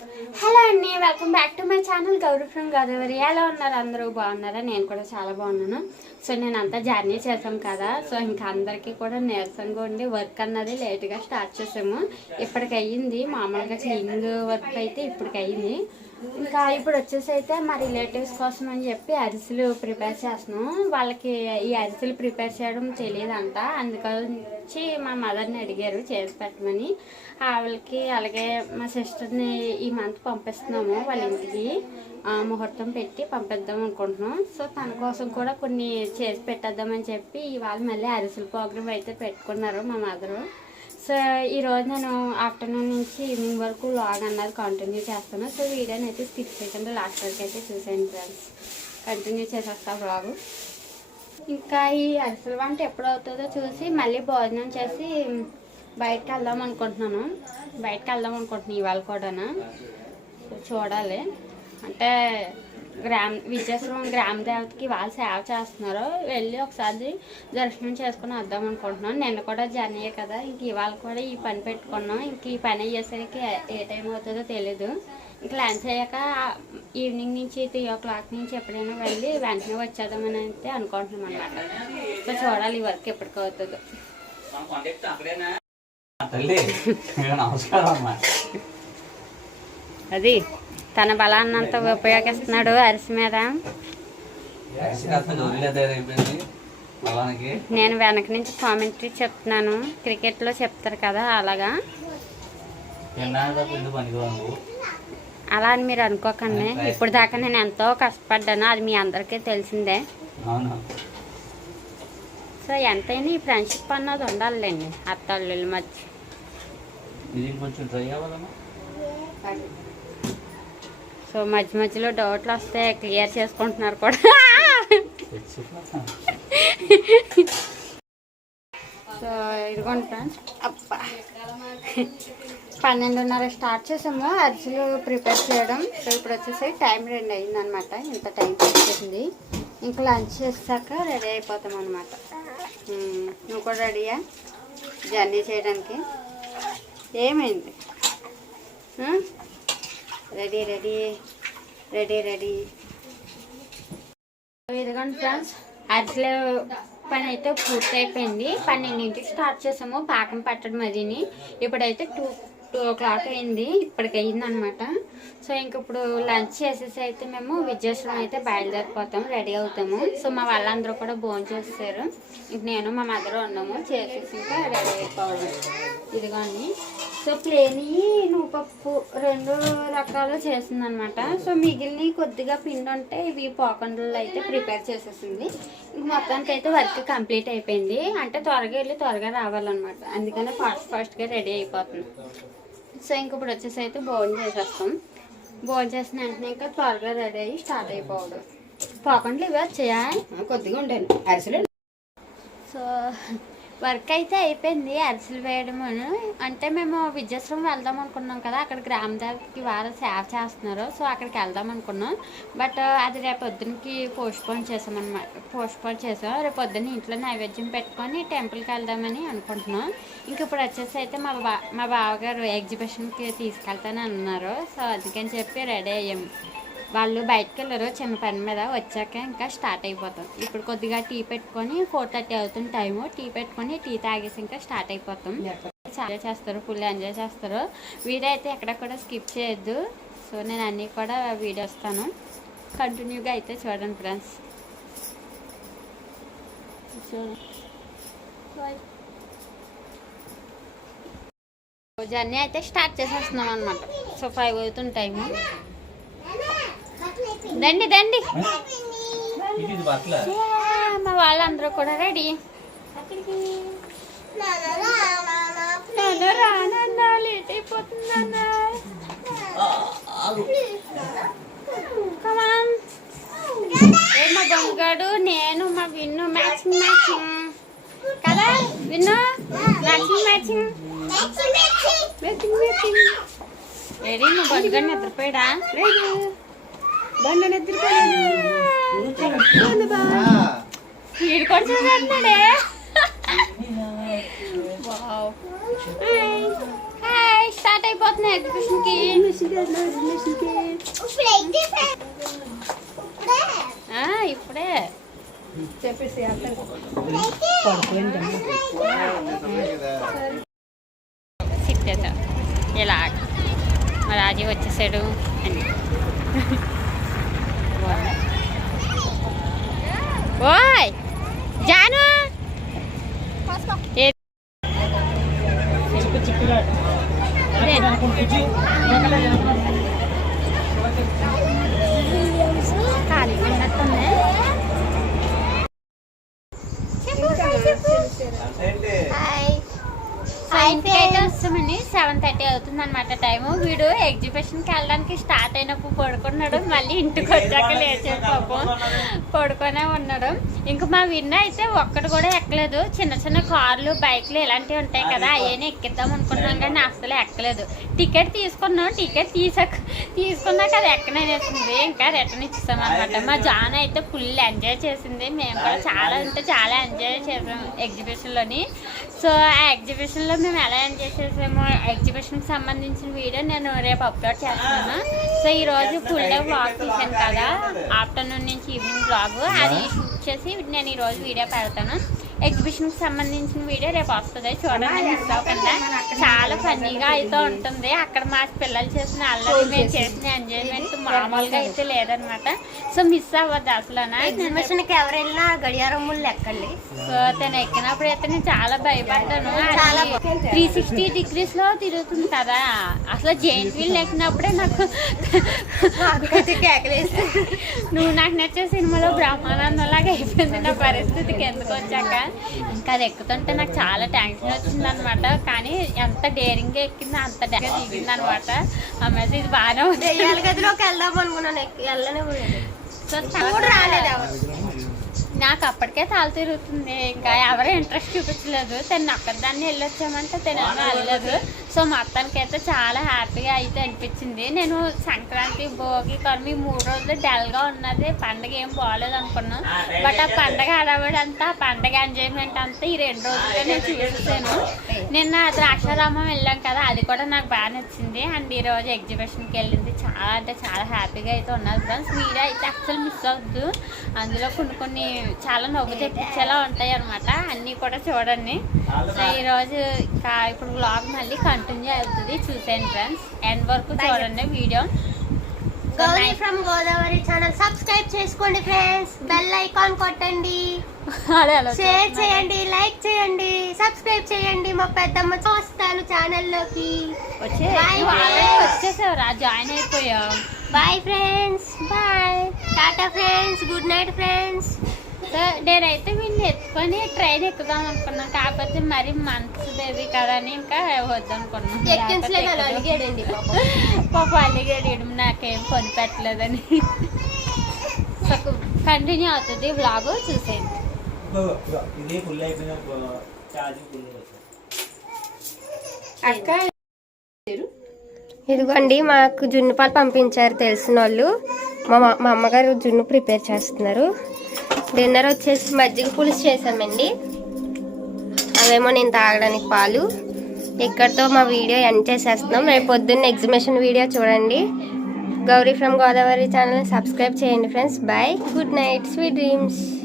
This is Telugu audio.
ഹലോ అండి. Welcome back to my channel Gowri from Godavari ఎలా ఉన్నారు? అందరూ బాగున్నారా? నేను కూడా చాలా బాగున్నాను. సో నేను అంతా జర్నీ చేసాం కదా. సో ఇంకా అందరికీ కూడా నీరసంగా ఉండి వర్క్ అన్నది లేట్గా స్టార్ట్ చేసాము. ఇప్పటికి అయ్యింది. మామూలుగా క్లీనింగ్ వర్క్ అయితే ఇప్పటికి అయ్యింది. ఇంకా ఇప్పుడు వచ్చేసి అయితే మా రిలేటివ్స్ కోసం అని చెప్పి అరిసెలు ప్రిపేర్ చేస్తున్నాం. వాళ్ళకి ఈ అరిసెలు ప్రిపేర్ చేయడం తెలియదంట. అందుకని మా మదర్ని అడిగారు చేసి పెట్టమని. ఆవిడకి అలాగే మా సిస్టర్ని ఈ మంత్ పంపిస్తాను పంపిస్తున్నాము వాళ్ళ ఇంటికి. ముహూర్తం పెట్టి పంపిద్దాం అనుకుంటున్నాం. సో తన కోసం కూడా కొన్ని చేసి పెట్టేద్దామని చెప్పి ఇవాళ మళ్ళీ అరిసెల ప్రోగ్రామ్ అయితే పెట్టుకున్నారు మా మదరు. సో ఈరోజు నేను ఆఫ్టర్నూన్ నుంచి ఈవినింగ్ వరకు లాగ్ అన్నది కంటిన్యూ చేస్తాను. సో వీడియోని అయితే స్కిప్ చేయకుండా లాస్ట్ వరకు అయితే చూసాను ఫ్రెండ్స్. కంటిన్యూ చేసేస్తా బ్లాగు. ఇంకా ఈ అరిసెల వంట ఎప్పుడు అవుతుందో చూసి మళ్ళీ భోజనం చేసి బయటకు వెళ్దాం అనుకుంటున్నాను. బయటకు వెళ్దాం అనుకుంటున్నాను ఇవాళ కూడా చూడాలి అంటే గ్రామ విజయశ్రమం గ్రామ దేవతకి వాళ్ళు సేవ చేస్తున్నారు. వెళ్ళి ఒకసారి దర్శనం చేసుకుని వద్దాం అనుకుంటున్నాం. నిన్న కూడా జర్నీయే కదా. ఇంక ఇవాళ కూడా ఈ పని పెట్టుకున్నాం. ఇంక ఈ పని అయ్యేసరికి ఏ- టైం అవుతుందో తెలీదు. ఇంక లంచ్ అయ్యాక ఈవినింగ్ నుంచి త్రీ ఓ క్లాక్ నుంచి ఎప్పుడైనా వెళ్ళి వెంటనే వచ్చేద్దామని అయితే అనుకుంటున్నాం అనమాట సో చూడాలి ఈ వర్క్ ఎప్పటికవుతుందో నమస్కారం అమ్మా. అది తన బలాన్నంత ఉపయోగిస్తున్నాడు అరిసి మీద. నేను వెనక నుంచి కామెంటరీ చెప్తున్నాను. క్రికెట్లో చెప్తారు కదా అలాగా. అలా అని మీరు అనుకోకండి. ఇప్పుడు దాకా నేను ఎంతో కష్టపడ్డాను. అది మీ అందరికీ తెలిసిందే. సో ఎంతైనా ఈ ఫ్రెండ్షిప్ అన్నది ఉండాలండి అత్తళ్ళు మధ్య. సో మధ్య మధ్యలో డౌట్లు వస్తే క్లియర్ చేసుకుంటున్నారు కూడా. సో ఇదిగోండి ఫ్రెండ్స్. అబ్బా. పన్నెండున్నర స్టార్ట్ చేసాము. అరిసెలు ప్రిపేర్ చేయడం. సో ఇప్పుడు వచ్చేసి టైం రెండు అయిందనమాట ఇంత టైం వచ్చేసింది ఇంకా లంచ్ చేసాక రెడీ అయిపోతాం అనమాట నువ్వు కూడా రెడీయా? జర్నీ చేయడానికి. ఏమైంది? రెడీ రెడీ రెడీ రెడీ ఇదిగోండి ఫ్రెండ్స్ అరిసెలు పని అయితే పూర్తి అయిపోయింది పన్నెండింటికి స్టార్ట్ చేసాము. పాకం పట్టడం అదిని ఇప్పుడైతే టూ టూ ఓ క్లాక్ అయింది. ఇప్పటికి అయింది అనమాట సో ఇంక ఇప్పుడు లంచ్ చేసేసి అయితే మేము విజయశ్వరం అయితే బయలుదేరిపోతాము. రెడీ అవుతాము. సో మా వాళ్ళందరూ కూడా భోజనం చేసేసారు. ఇంక నేను మా మదర్ ఉన్నాము చేసేసి ఇంకా రెడీ అయిపోవడం ఇదిగోండి. సో ప్లేన్ నువ్వుపప్పు రెండు రకాలు చేసింది అనమాట సో మిగిలిన కొద్దిగా పిండి ఉంటే ఇవి పోకండ్లు అయితే ప్రిపేర్ చేసేసింది ఇంక మొత్తానికి అయితే వర్క్ కంప్లీట్ అయిపోయింది. అంటే త్వరగా వెళ్ళి త్వరగా రావాలన్నమాట. అందుకనే ఫాస్ట్ ఫాస్ట్గా రెడీ అయిపోతుంది సో ఇంక ఇప్పుడు వచ్చేసి అయితే భోజనం చేసేస్తాం. భోజనం చేసిన వెంటనే ఇంకా త్వరగా రెడీ అయ్యి స్టార్ట్ అయిపోవడం పోకండ్లు ఇవి వచ్చాయా? కొద్దిగా ఉండాను. అరిసెలు. సో వర్క్ అయితే అయిపోయింది అరిసెలు వేయడము అంటే మేము విద్యాశ్రమం వెళ్దాం అనుకున్నాం కదా అక్కడ గ్రామదేవతకి వారు సేవ చేస్తున్నారు సో అక్కడికి వెళ్దాం అనుకున్నాం. బట్ అది రేపు పొద్దునకి పోస్ట్పోన్ చేసామన్నమాట పోస్ట్పోన్ చేసాం. రేపు పొద్దున్న ఇంట్లో నైవేద్యం పెట్టుకొని టెంపుల్కి వెళ్దామని అనుకుంటున్నాం. ఇంక ఇప్పుడు వచ్చేసి అయితే మా బా మా బావగారు ఎగ్జిబిషన్కి తీసుకెళ్తానని అన్నారు సో అందుకని చెప్పి రెడీ అయ్యాము వాళ్ళు బయటకు వెళ్ళరు చిన్న పని మీద వచ్చాక ఇంకా స్టార్ట్ అయిపోతాం. ఇప్పుడు కొద్దిగా టీ పెట్టుకొని ఫోర్ థర్టీ అవుతుంది టైము టీ పెట్టుకొని టీ తాగేసి ఇంకా స్టార్ట్ అయిపోతాం. చాలా చేస్తారు ఫుల్ ఎంజాయ్ చేస్తారు. వీడియో అయితే ఎక్కడ కూడా స్కిప్ చేయొద్దు. సో నేను అన్నీ కూడా వీడియో వస్తాను. కంటిన్యూగా అయితే చూడండి ఫ్రెండ్స్ జర్నీ అయితే స్టార్ట్ చేసేస్తున్నాం అనమాట సో ఫైవ్ అవుతుంది టైము దండి దండి. మా వాళ్ళందరూ కూడా రెడీ. లేట్ అయిపోతుందన్న కమాన్ ఏ మా గంగాడు నేను మా విన్ను మ్యాచింగ్ మ్యాచింగ్ కదా Vinnu. Matching matching matching matching ready మా బంగాడు నిద్రపోయాడా? రెడీ బండి నిద్రపోయాను హాయ్. స్టార్ట్ అయిపోతున్నాయి ఎగ్జిబిషన్కి ఇప్పుడే. చెప్పేసి ఇలా రాజీ వచ్చేసాడు అని. ఓయ్ జాను. ఏ- ఇదే. ఖాళీగా ఉన్నట్టుంది ఇంటికి అయితే వస్తామండి సెవెన్ థర్టీ అవుతుంది అనమాట టైము వీడు ఎగ్జిబిషన్కి వెళ్ళడానికి స్టార్ట్ అయినప్పుడు పడుకున్నాడు. మళ్ళీ ఇంటికి వచ్చాక లేచాడు పాపం. పడుకొనే ఉన్నాడు. ఇంకా మా విన్న అయితే ఒక్కడు కూడా ఎక్కలేదు. చిన్న చిన్న కార్లు బైక్లు ఇలాంటివి ఉంటాయి కదా అవన్నీ ఎక్కిద్దాం అనుకున్నాం కానీ అసలు ఎక్కలేదు. టికెట్ తీసుకున్నాం. టికెట్ తీసాక తీసుకున్నాక అది ఎక్కనేసింది ఇంకా రిటర్న్ ఇచ్చేసాం అనమాట మా జాన్ అయితే ఫుల్ ఎంజాయ్ చేసింది. మేము కూడా చాలా అంటే చాలా ఎంజాయ్ చేసాం ఎగ్జిబిషన్లోని సో ఆ ఎగ్జిబిషన్లో మేము ఎలా ఎంజాయ్ చేసామో ఎగ్జిబిషన్కి సంబంధించిన వీడియో నేను రేపు అప్లోడ్ చేస్తాను. సో ఈ రోజు ఫుల్ డే బ్లాగ్ తీసాను కదా ఆఫ్టర్నూన్ నుంచి ఈవినింగ్ బ్లాగ్ అది షూట్ చేసి నేను ఈ రోజు వీడియో పెడతాను. ఎగ్జిబిషన్కి సంబంధించిన వీడియో రేపు వస్తుంది. చూడండి అవ్వకుండా చాలా ఫన్నీగా అయితే ఉంటుంది. అక్కడ మా పిల్లలు చేసిన అల్లరి మేము చేసిన ఎంజాయ్మెంట్ మామూలుగా అయితే లేదనమాట. సో మిస్ అవ్వద్దు అసలు ఎగ్జిబిషన్కి ఎవరు వెళ్ళినా గడియారం ముళ్ళు ఎక్కండి. సో తను ఎక్కినప్పుడు అయితే నేను చాలా భయపడ్డాను. త్రీ సిక్స్టీ డిగ్రీస్లో తిరుగుతుంది కదా. అసలు జైంట్ వీల్ ఎక్కినప్పుడే నాకు నువ్వు నాకు నచ్చే సినిమాలో బ్రహ్మానందం లాగా అయిపోయింది నా పరిస్థితికి. ఎందుకు వచ్చాక? ఇంకా అది ఎక్కుతుంటే నాకు చాలా టెన్షన్ వచ్చింది అనమాట కానీ ఎంత డేరింగ్గా ఎక్కిందో అంత డేరింగ్ దిగింది అనమాట అమ్మాయి ఇది బాగానే ఉంది. గదిలోకి వెళ్దాం అనుకున్నాను. వెళ్ళనే సో కూడా రాలేదు నాకు అప్పటికే తాలు తిరుగుతుంది. ఇంకా ఎవరు ఇంట్రెస్ట్ చూపించలేదు. తను ఒక్కదాన్ని వెళ్ళొచ్చామంటే తను వెళ్ళలేదు. సో మొత్తానికి అయితే చాలా హ్యాపీగా అయితే అనిపించింది. నేను సంక్రాంతి భోగి కర్మి మూడు రోజులు డల్గా ఉన్నది. పండగ ఏం బాగోలేదు అనుకున్నాను బట్ ఆ పండగ హడావిడి అంతా ఆ పండగ ఎంజాయ్మెంట్ అంతా ఈ రెండు రోజులుగా నేను చూసాను నిన్న ద్రాక్షారామం వెళ్ళాం కదా అది కూడా నాకు బాగా నచ్చింది. అండ్ ఈ రోజు ఎగ్జిబిషన్కి వెళ్ళింది. చాలా అంటే చాలా హ్యాపీగా అయితే ఉన్నది ఫ్రెండ్స్. మీరే అయితే అస్సలు మిస్ అవ్వద్దు. అందులో కొన్ని కొన్ని చాలా నవ్వు తెప్పించేలా ఉంటాయి అనమాట అన్నీ కూడా చూడండి. సో ఈరోజు ఇంకా ఇప్పుడు వ్లాగ్ మళ్ళీ కంటిన్యూ అవుతుంది చూసేయండి ఫ్రెండ్స్ ఎండ్ వరకు చూడండి video Gowri from Godavari channel subscribe చేసుకోండి ఫ్రెండ్స్ బెల్ ఐకాన్ కొట్టండి. షేర్ చేయండి లైక్ చేయండి సబ్స్క్రైబ్ చేయండి మా పెద్దమ్మ వస్తాను ఛానల్లోకి వచ్చే Bye, వచ్చేసావు రా జాయిన్ అయిపోయావు. Bye friends bye Tata friends good night friends so నేనైతే వీడిని ఎత్తుకొని ట్రైన్ ఎక్కుదాం అనుకున్నాను కాకపోతే మరి మంచిదేవి కదా అని ఇంకా వద్దనుకున్నాను పాపం. పాప అలిగాడు నాకేం కొని పెట్టలేదని. కంటిన్యూ అవుతుంది వ్లాగ్ చూసేయండి. అక్క ఇదిగోండి మాకు జున్ను పాలు పంపించారు తెలిసిన వాళ్ళు మా- మా అమ్మగారు జున్ను ప్రిపేర్ చేస్తున్నారు. డిన్నర్ వచ్చేసి మజ్జిగ పులుసు చేసామండి. అవేమో నేను తాగడానికి పాలు. ఇక్కడితో మా వీడియో ఎండ్ చేసేస్తున్నాం. రేపు పొద్దున్న ఎగ్జిబిషన్ వీడియో చూడండి. Gowri from Godavari channel subscribe చేయండి friends. Bye. Good night. Sweet dreams.